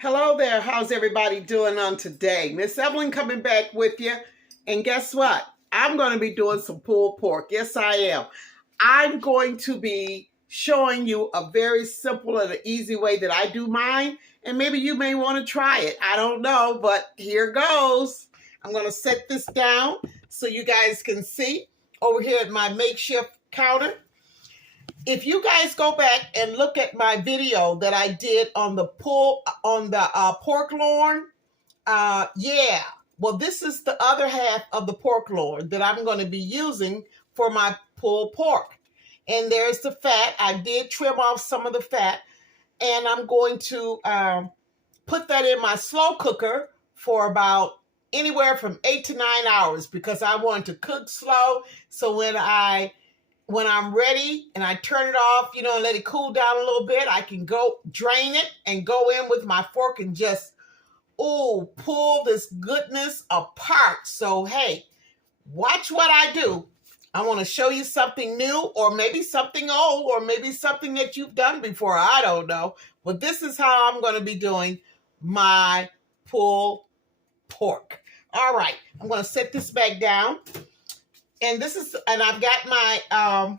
Hello there. How's everybody doing on today? Miss Evelyn coming back with you. And guess what? I'm going to be doing some pulled pork. Yes, I am. I'm going to be showing you a very simple and easy way that I do mine. And maybe you may want to try it. I don't know, but here goes. I'm going to set this down so you guys can see over here at my makeshift counter. If you guys go back and look at my video that I did on the pork loin, well, this is the other half of the pork loin that I'm going to be using for my pulled pork. And there's the fat. I did trim off some of the fat, and I'm going to put that in my slow cooker for about anywhere from 8 to 9 hours because I want to cook slow. So when I'm ready and I turn it off, and let it cool down a little bit, I can go drain it and go in with my fork and just, pull this goodness apart. So, hey, watch what I do. I want to show you something new or maybe something old or maybe something that you've done before. I don't know. But this is how I'm going to be doing my pulled pork. All right. I'm going to set this back down. And I've got my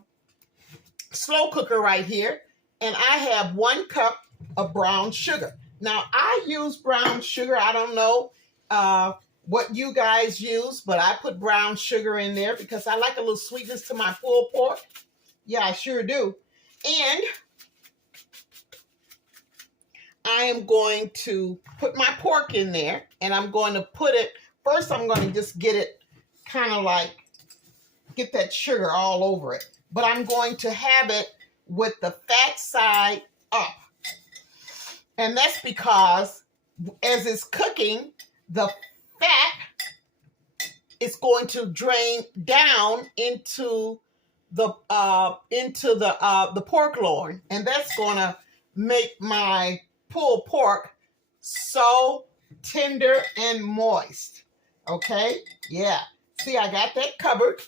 slow cooker right here, and I have 1 cup of brown sugar. Now, I use brown sugar. I don't know what you guys use, but I put brown sugar in there because I like a little sweetness to my pulled pork. Yeah, I sure do. And I am going to put my pork in there, and I'm going to put it, first I'm going to just get it kind of like, get that sugar all over it. But I'm going to have it with the fat side up. And that's because as it's cooking, the fat is going to drain down into the pork loin. And that's going to make my pulled pork so tender and moist. Okay? Yeah. See, I got that covered.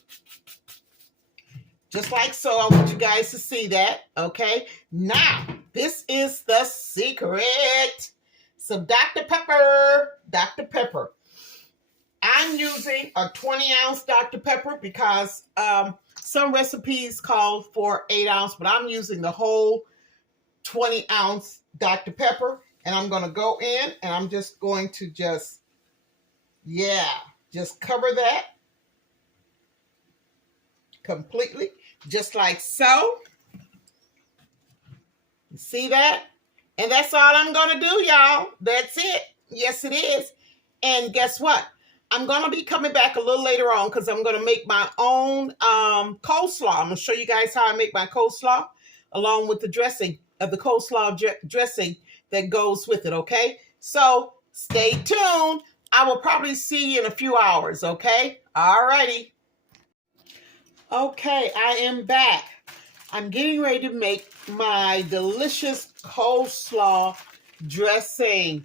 Just like so. I want you guys to see that. Okay. Now, this is the secret. So Dr. Pepper. I'm using a 20-ounce Dr. Pepper because some recipes call for 8-ounce, but I'm using the whole 20-ounce Dr. Pepper. And I'm going to go in and I'm just going to just cover that completely. Just like so. You see that? And that's all I'm going to do, y'all. That's it. Yes, it is. And guess what? I'm going to be coming back a little later on because I'm going to make my own coleslaw. I'm going to show you guys how I make my coleslaw along with the dressing of the coleslaw dressing that goes with it, okay? So stay tuned. I will probably see you in a few hours, okay? All righty. Okay, I am back. I'm getting ready to make my delicious coleslaw dressing.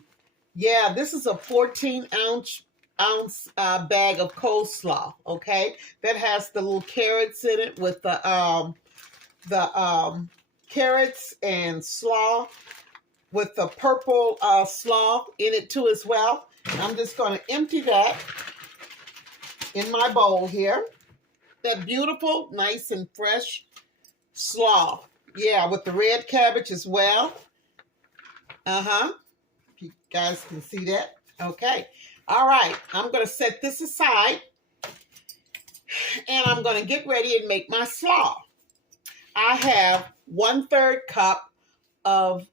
Yeah, this is a 14-ounce bag of coleslaw, okay? That has the little carrots in it with the carrots and slaw with the purple slaw in it too as well. I'm just going to empty that in my bowl here. That beautiful, nice and fresh slaw. Yeah, with the red cabbage as well. You guys can see that. Okay. All right. I'm going to set this aside. And I'm going to get ready and make my slaw. I have 1/3 cup of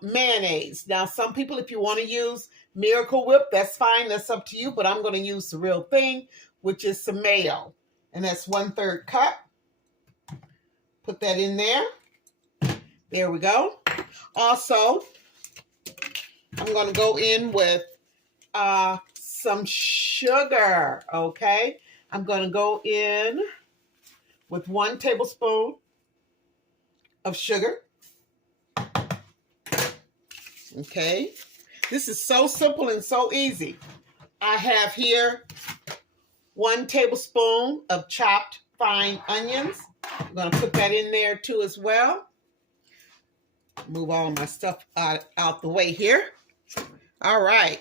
mayonnaise. Now, some people, if you want to use Miracle Whip, that's fine. That's up to you. But I'm going to use the real thing, which is some mayo. And that's 1/3 cup. Put that in there. There we go. Also, I'm going to go in with some sugar, okay? I'm going to go in with 1 tablespoon of sugar. Okay. This is so simple and so easy. I have here 1 tablespoon of chopped fine onions. I'm going to put that in there too as well. Move all my stuff out the way here. All right.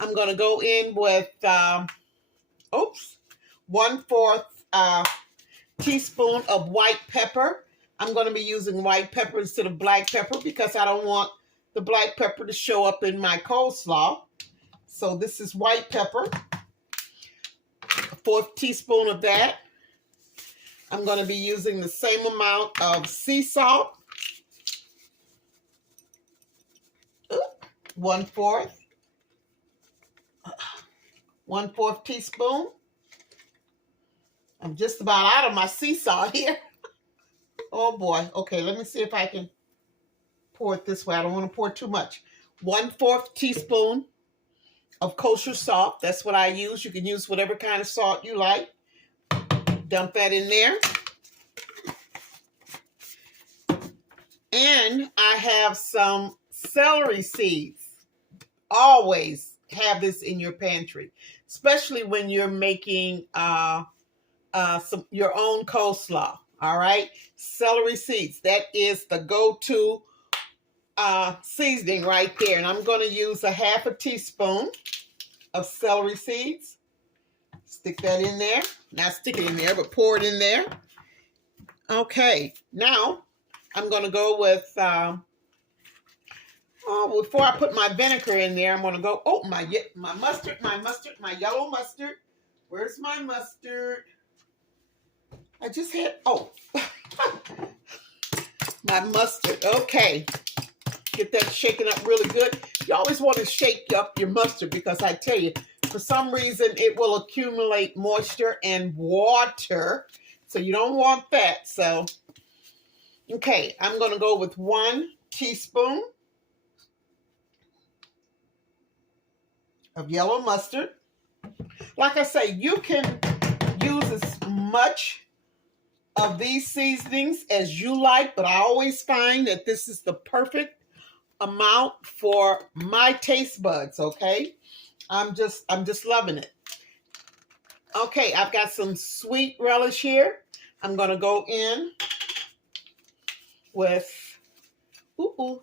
I'm going to go in with, 1/4 teaspoon of white pepper. I'm going to be using white pepper instead of black pepper because I don't want the black pepper to show up in my coleslaw. So this is white pepper. 1/4 teaspoon of that. I'm going to be using the same amount of sea salt. 1/4 teaspoon. I'm just about out of my sea salt here. Oh boy. Okay, let me see if I can pour it this way. I don't want to pour too much. 1/4 teaspoon of kosher salt. That's what I use. You can use whatever kind of salt you like. Dump that in there. And I have some celery seeds. Always have this in your pantry, especially when you're making your own coleslaw. All right, celery seeds. That is the go-to seasoning right there. And I'm going to use 1/2 teaspoon of celery seeds. Stick that in there. Not stick it in there, but pour it in there. Okay, now I'm going to go with, before I put my vinegar in there, I'm going to go, my mustard, my yellow mustard. Where's my mustard? I just had, my mustard. Okay. Get that shaken up really good. You always want to shake up your mustard because I tell you, for some reason, it will accumulate moisture and water. So you don't want that. So, okay, I'm going to go with 1 teaspoon of yellow mustard. Like I say, you can use as much of these seasonings as you like, but I always find that this is the perfect amount for my taste buds, okay? I'm just loving it. Okay, I've got some sweet relish here. I'm going to go in with 1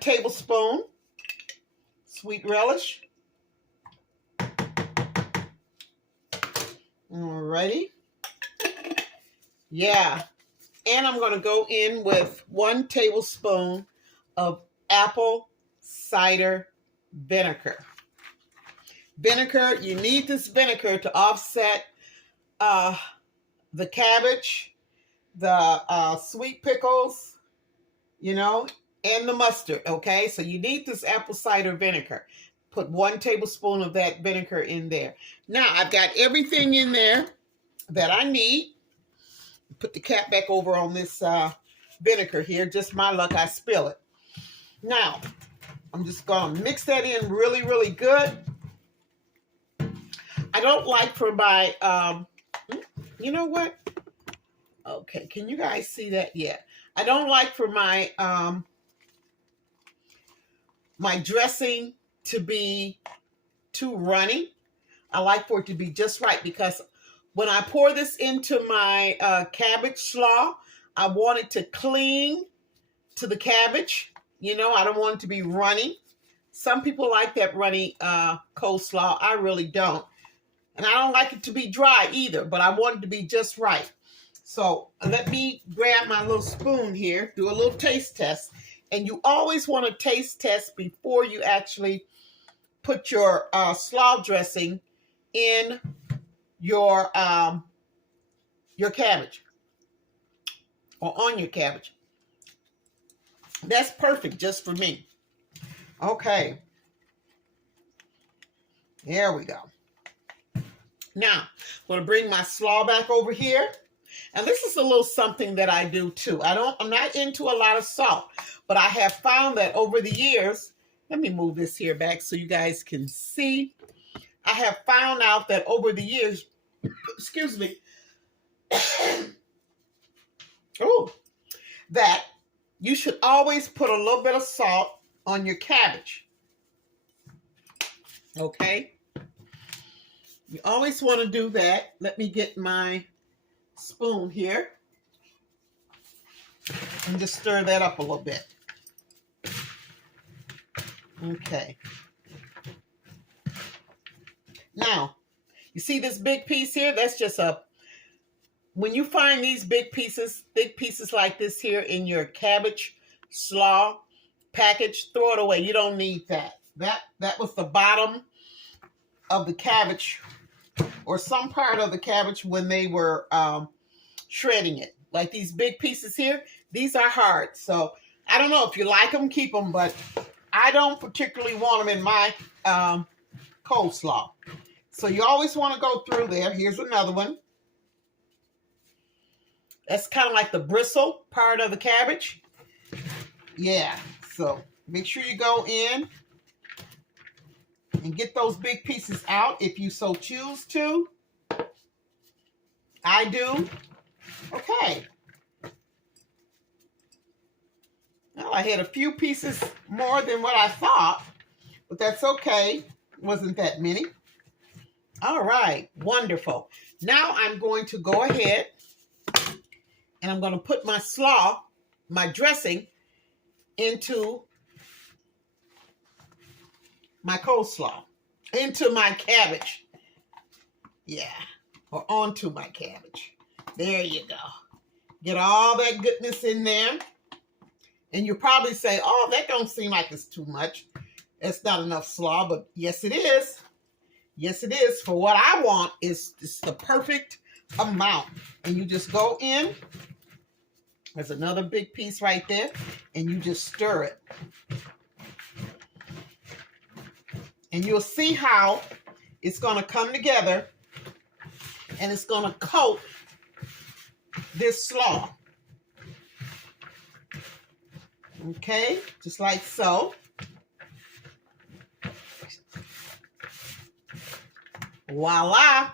tablespoon sweet relish. Alrighty. Yeah. And I'm going to go in with 1 tablespoon of apple cider vinegar. Vinegar, you need this vinegar to offset the cabbage, the sweet pickles, and the mustard, okay? So you need this apple cider vinegar. Put 1 tablespoon of that vinegar in there. Now, I've got everything in there that I need. Put the cap back over on this vinegar here. Just my luck, I spill it. Now, I'm just going to mix that in really, really good. I don't like for my, you know what? Okay, can you guys see that? Yeah. I don't like for my, my dressing to be too runny. I like for it to be just right because when I pour this into my cabbage slaw, I want it to cling to the cabbage. I don't want it to be runny. Some people like that runny coleslaw. I really don't. And I don't like it to be dry either, but I want it to be just right. So let me grab my little spoon here, do a little taste test. And you always want to taste test before you actually put your slaw dressing in your cabbage or on your cabbage. That's perfect just for me. Okay. There we go. Now, I'm going to bring my slaw back over here. And this is a little something that I do too. I'm not into a lot of salt, but I have found that over the years, let me move this here back so you guys can see. I have found out that over the years, excuse me, that you should always put a little bit of salt on your cabbage. Okay? You always want to do that. Let me get my spoon here. And just stir that up a little bit. Okay. Now, you see this big piece here? That's just when you find these big pieces like this here in your cabbage slaw package, throw it away. You don't need that. That was the bottom of the cabbage, or some part of the cabbage when they were shredding it. Like these big pieces here, these are hard. So I don't know if you like them, keep them, but I don't particularly want them in my coleslaw. So you always want to go through there. Here's another one. That's kind of like the bristle part of the cabbage. Yeah, so make sure you go in and get those big pieces out if you so choose to. I do. Okay. Well, I had a few pieces more than what I thought, but that's okay. Wasn't that many. All right, wonderful. Now I'm going to go ahead and I'm going to put my slaw, my dressing, into my coleslaw, into my cabbage. Yeah, or onto my cabbage. There you go. Get all that goodness in there. And you probably say, oh, that don't seem like it's too much. It's not enough slaw, but yes, it is. Yes, it is. For what I want is the perfect amount. And you just go in. There's another big piece right there. And you just stir it. And you'll see how it's going to come together. And it's going to coat this slaw. Okay, just like so. Voila.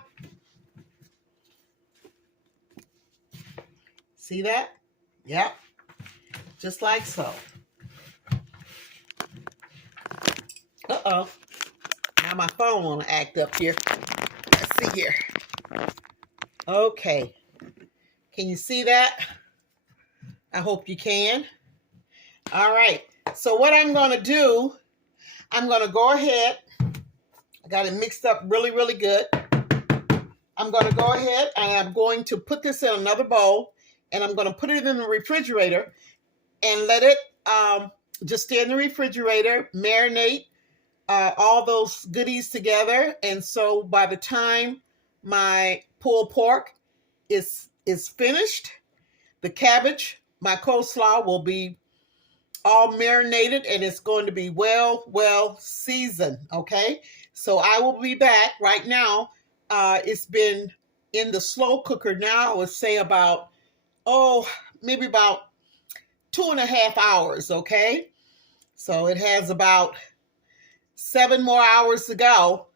See that? Yep. Just like so. Uh-oh. Now my phone want to act up here. Let's see here. Okay. Can you see that? I hope you can. All right. So what I'm going to do, I'm going to go ahead. I got it mixed up really, really good. I'm going to go ahead and I'm going to put this in another bowl, and I'm going to put it in the refrigerator and let it just stay in the refrigerator, marinate all those goodies together. And so by the time my pulled pork is finished, the cabbage, my coleslaw will be all marinated, and it's going to be well seasoned. Okay, so I will be back. Right now it's been in the slow cooker now, I would say about maybe about 2.5 hours. Okay, so it has about 7 more hours to go,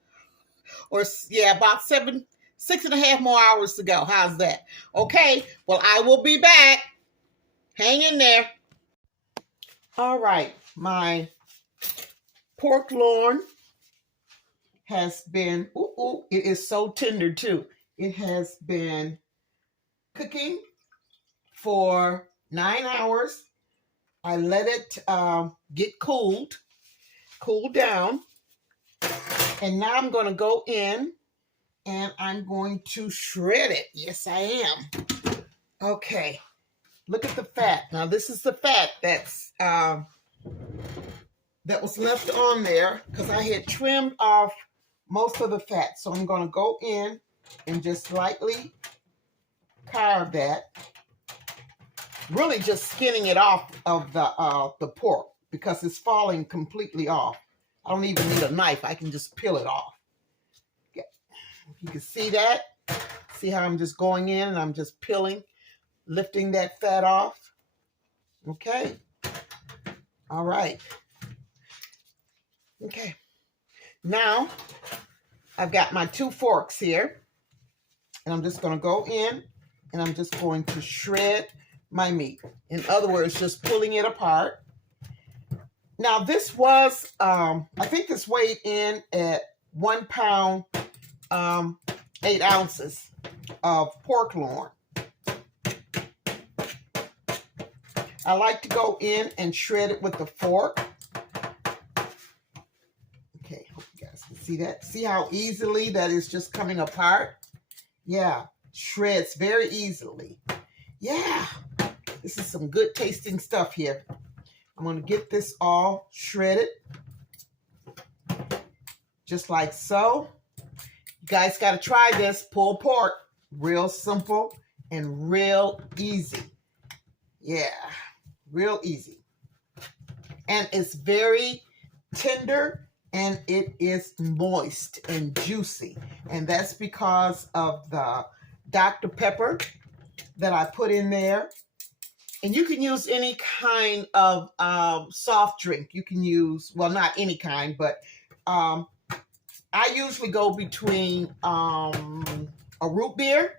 or yeah, about 6.5 more hours to go. How's that? Okay, well, I will be back. Hang in there. All right, my pork loin has been, it is so tender too. It has been cooking for 9 hours. I let it get cooled down. And now I'm going to go in and I'm going to shred it. Yes, I am. Okay. Look at the fat. Now, this is the fat that was left on there because I had trimmed off most of the fat. So I'm going to go in and just lightly carve that. Really just skinning it off of the pork because it's falling completely off. I don't even need a knife. I can just peel it off. Yeah. You can see that. See how I'm just going in and I'm just peeling, lifting that fat off. Okay. All right. Okay. Now, I've got my 2 forks here. And I'm just going to go in and I'm just going to shred my meat. In other words, just pulling it apart. Now, this was, I think this weighed in at 1 pound, 8 ounces of pork loin. I like to go in and shred it with the fork. Okay, hope you guys can see that. See how easily that is just coming apart? Yeah, shreds very easily. Yeah, this is some good tasting stuff here. I'm going to get this all shredded, just like so. You guys got to try this pulled pork. Real simple and real easy. Yeah, real easy. And it's very tender and it is moist and juicy. And that's because of the Dr. Pepper that I put in there. And you can use any kind of soft drink. You can use, well, not any kind, but I usually go between a root beer,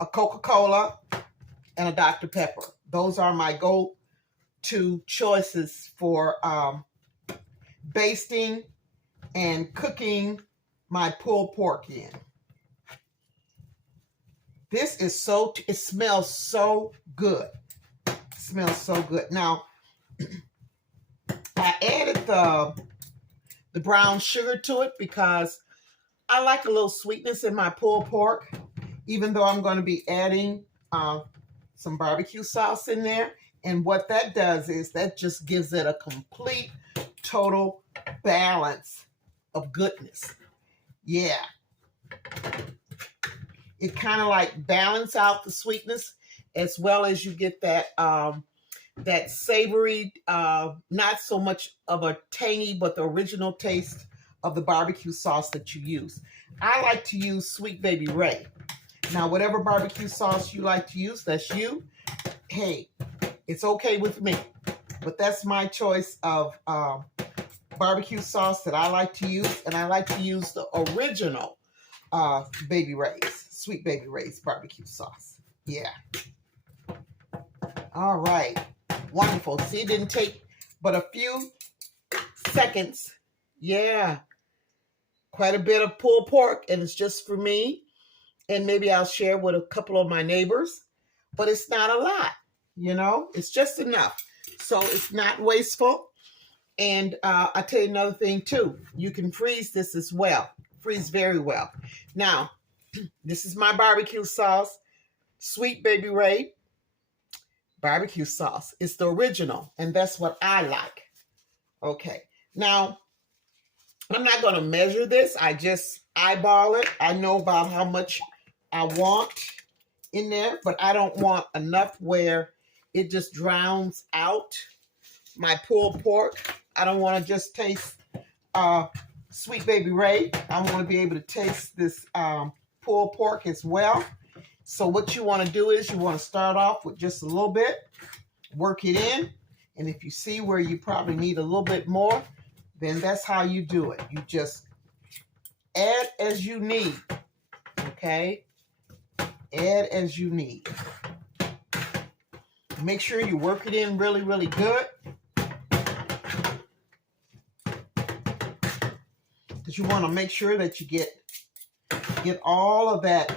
a Coca-Cola, and a Dr. Pepper. Those are my go-to choices for basting and cooking my pulled pork in. This is so, it smells so good. It smells so good. Now, I added the brown sugar to it because I like a little sweetness in my pulled pork, even though I'm going to be adding some barbecue sauce in there. And what that does is that just gives it a complete, total balance of goodness. Yeah. It kind of like balance out the sweetness as well as you get that that savory, not so much of a tangy, but the original taste of the barbecue sauce that you use. I like to use Sweet Baby Ray. Now, whatever barbecue sauce you like to use, that's you. Hey, it's okay with me. But that's my choice of barbecue sauce that I like to use. And I like to use the original Baby Ray's, Sweet Baby Ray's barbecue sauce. Yeah. All right. Wonderful. See, it didn't take but a few seconds. Yeah. Quite a bit of pulled pork, and it's just for me. And maybe I'll share with a couple of my neighbors. But it's not a lot, you know. It's just enough. So it's not wasteful. And I'll tell you another thing, too. You can freeze this as well. Freeze very well. Now, this is my barbecue sauce. Sweet Baby Ray barbecue sauce. It's the original, and that's what I like. Okay. Now, I'm not going to measure this. I just eyeball it. I know about how much I want in there, but I don't want enough where it just drowns out my pulled pork. I don't want to just taste Sweet Baby Ray. I want to be able to taste this pulled pork as well. So what you want to do is you want to start off with just a little bit, work it in, and if you see where you probably need a little bit more, then that's how you do it. You just add as you need, okay? Add as you need. Make sure you work it in really, really good. Because you want to make sure that you get all of that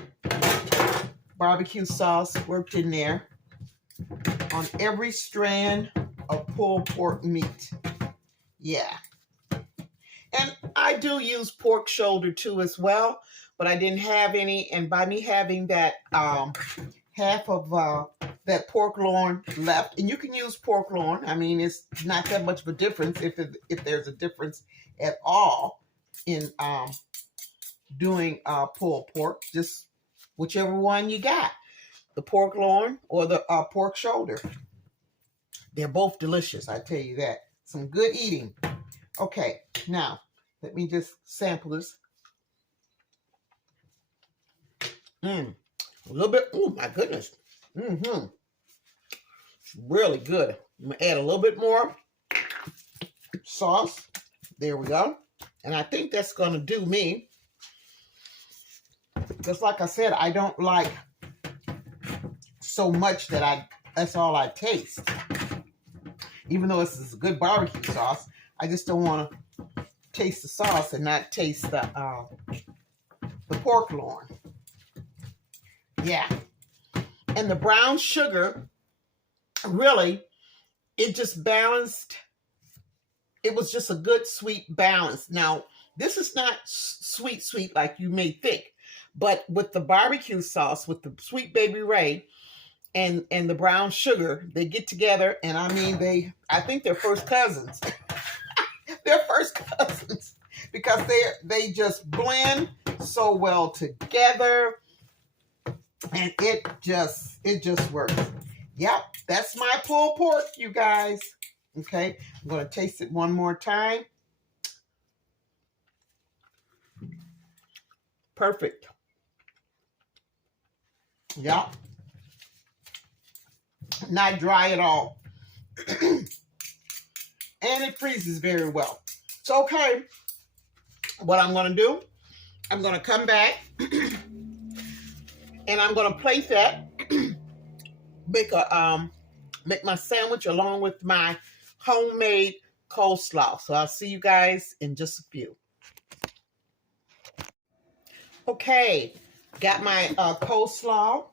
barbecue sauce worked in there on every strand of pulled pork meat. Yeah. And I do use pork shoulder too as well, but I didn't have any. And by me having that half of that pork loin left, and you can use pork loin. I mean, it's not that much of a difference if there's a difference at all in doing pulled pork. Just whichever one you got, the pork loin or the pork shoulder. They're both delicious, I tell you that. Some good eating. Okay, now, let me just sample this. A little bit, oh my goodness. It's really good. I'm going to add a little bit more sauce. There we go. And I think that's going to do me. Just like I said, I don't like so much that that's all I taste. Even though this is a good barbecue sauce, I just don't want to taste the sauce and not taste the pork loin. Yeah. And the brown sugar, really, it just balanced. It was just a good sweet balance. Now, this is not sweet like you may think, but with the barbecue sauce, with the sweet baby Ray and the brown sugar, they get together, and I mean, I think they're first cousins. They're first cousins because they just blend so well together, and it just works. Yep, that's my pulled pork, you guys. Okay, I'm going to taste it one more time. Perfect. Yep. Not dry at all. And it freezes very well. So, okay, what I'm going to do, I'm going to come back and I'm going to plate that, make my sandwich along with my homemade coleslaw. So I'll see you guys in just a few. Okay, got my coleslaw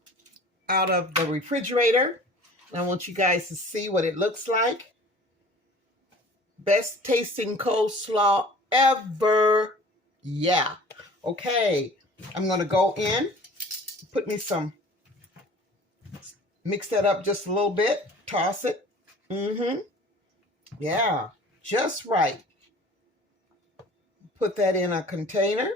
out of the refrigerator. I want you guys to see what it looks like. Best tasting coleslaw ever. Yeah. Okay, I'm going to go in, put me some, mix that up just a little bit, toss it. Yeah, just right. Put that in a container.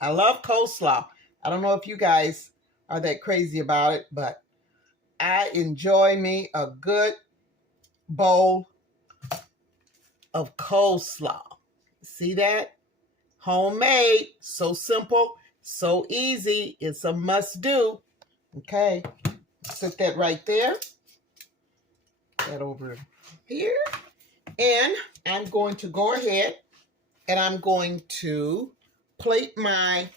I love coleslaw. I don't know if you guys are that crazy about it, but I enjoy me a good bowl of coleslaw. See that? Homemade, so simple, so easy. It's a must-do. Okay, set that right there. That over here. And I'm going to go ahead and I'm going to plate my,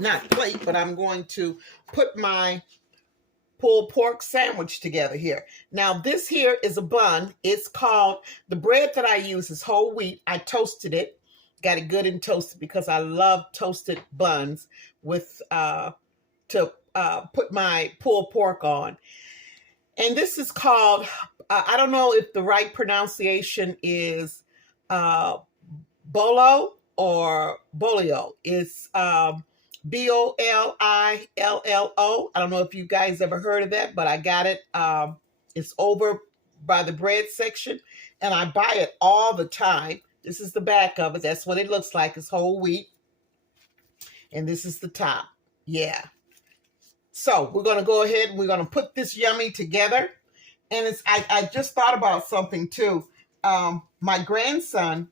not plate, but I'm going to put my pulled pork sandwich together here. Now, this here is a bun. It's called, the bread that I use is whole wheat. I toasted it, got it good and toasted because I love toasted buns with, to put my pulled pork on. And this is called, I don't know if the right pronunciation is bolo or bolio. It's Bolillo. I don't know if you guys ever heard of that, but I got it. It's over by the bread section, and I buy it all the time. This is the back of it. That's what it looks like. It's whole wheat. And this is the top. Yeah. So we're going to go ahead and we're going to put this yummy together. And it's I just thought about something too. My grandson,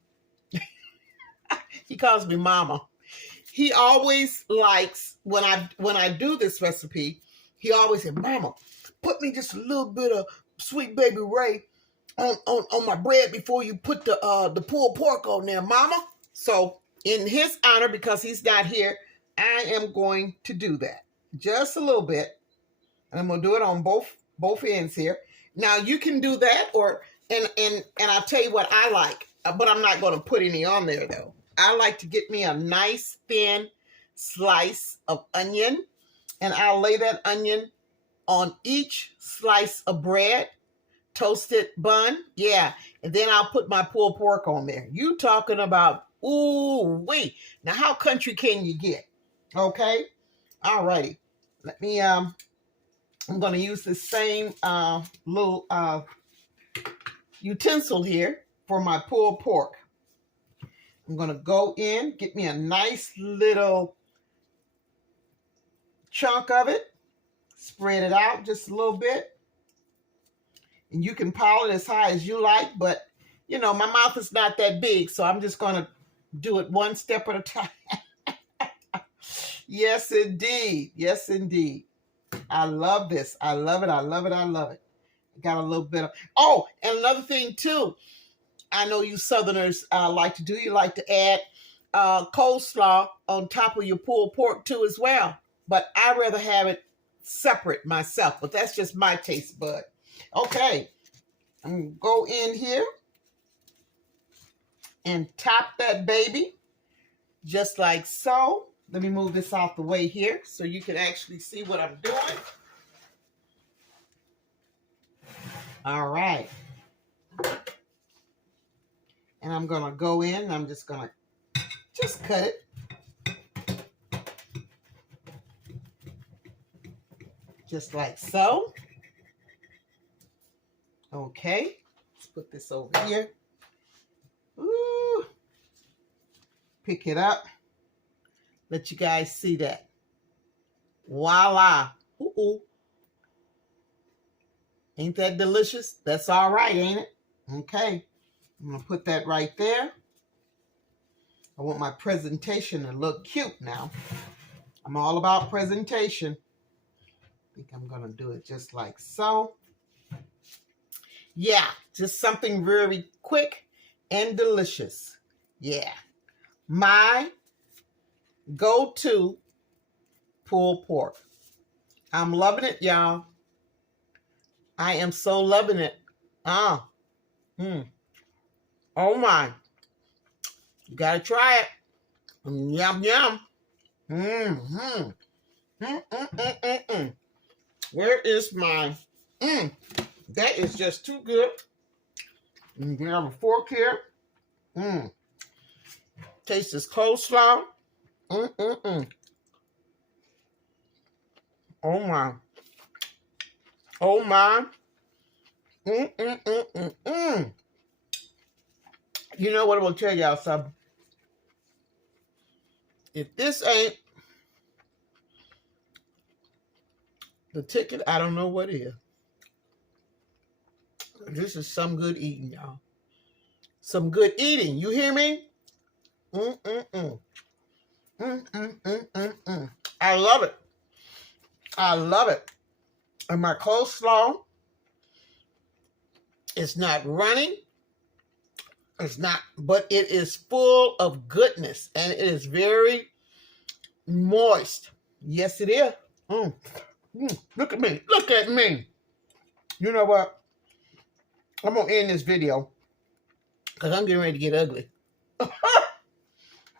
he calls me mama. He always likes, when I do this recipe, he always said, Mama, put me just a little bit of sweet baby Ray on my bread before you put the pulled pork on there, Mama. So in his honor, because he's not here, I am going to do that. Just a little bit. And I'm going to do it on both ends here. Now you can do that, and I'll tell you what I like, but I'm not going to put any on there though. I like to get me a nice thin slice of onion, and I'll lay that onion on each slice of bread, toasted bun. Yeah. And then I'll put my pulled pork on there. You talking about, ooh wee. Now how country can you get? Okay. All righty. Let me, I'm going to use the same little utensil here for my pulled pork. I'm going to go in, get me a nice little chunk of it, spread it out just a little bit. And you can pile it as high as you like, but, you know, my mouth is not that big, so I'm just going to do it one step at a time. Yes, indeed. Yes, indeed. I love this. I love it. I love it. I love it. Got a little bit of, oh, and another thing too, I know you Southerners like to do, you like to add coleslaw on top of your pulled pork too as well. But I'd rather have it separate myself, but that's just my taste bud. Okay, I'm going to go in here and top that baby just like so. Let me move this out the way here so you can actually see what I'm doing. All right. And I'm going to go in. I'm just going to just cut it. Just like so. Okay. Let's put this over here. Ooh. Pick it up. Let you guys see that. Voila. Ooh. Ain't that delicious? That's all right, ain't it? Okay. I'm going to put that right there. I want my presentation to look cute now. I'm all about presentation. I think I'm going to do it just like so. Yeah, just something very quick and delicious. Yeah. My go-to pulled pork. I'm loving it, y'all. I am so loving it. Oh my. You got to try it. Yum, yum. Where is my... That is just too good. You can have a fork here. Taste this coleslaw. Oh my. Oh my. You know what, I'm going to tell y'all something. If this ain't the ticket, I don't know what is. This is some good eating, y'all. Some good eating. You hear me? I love it. I love it. And my coleslaw is not running. It's not, but it is full of goodness. And it is very moist. Yes, it is. Look at me. Look at me. You know what? I'm going to end this video because I'm getting ready to get ugly. Okay,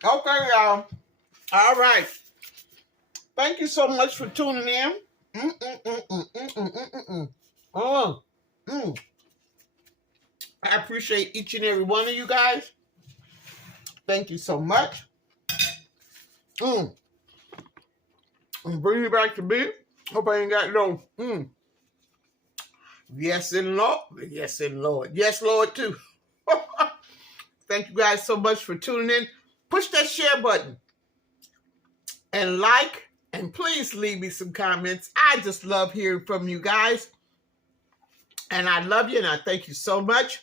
y'all. All right. Thank you so much for tuning in. I appreciate each and every one of you guys. Thank you so much. I'm bringing you back to me. Hope I ain't got no yes and Lord. Yes and Lord. Yes, Lord, too. Thank you guys so much for tuning in. Push that share button and like, and please leave me some comments. I just love hearing from you guys. And I love you, and I thank you so much.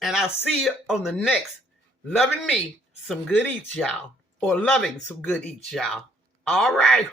And I'll see you on the next Loving Me Some Good Eats, y'all. Or Loving Some Good Eats, y'all. All right.